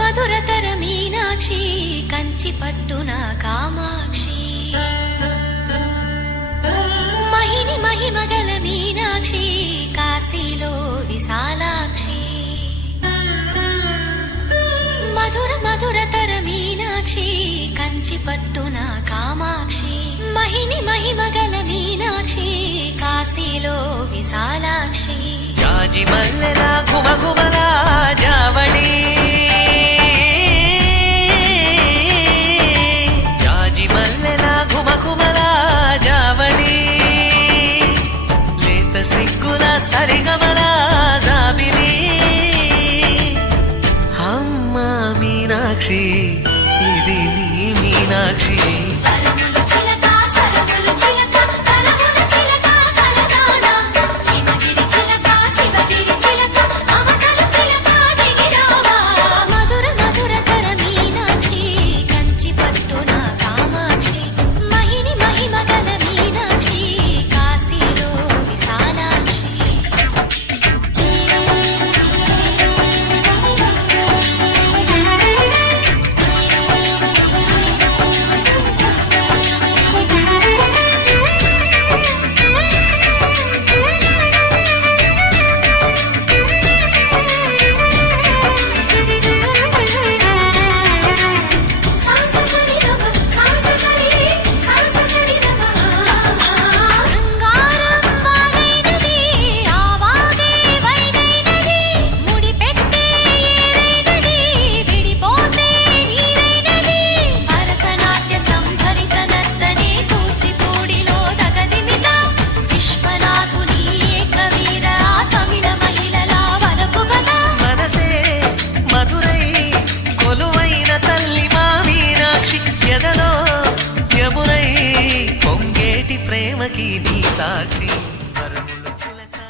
మధురతర మీనాక్షి కంచి పట్టున కామాక్షి మహిని మహిమగల మీనాక్షి కాశీలో విశాలాక్షి మధురతర మీనాక్షి కంచి పట్టున కామాక్షి మహిని మహిమగల మీనాక్షి కాశీలో విశాలాక్షి జాజి మల్లెల ఘుమఘుమల జావళి జాజి మల్లెల ఘుమఘుమల జావళి లేత సిగ్గుల సరిగమ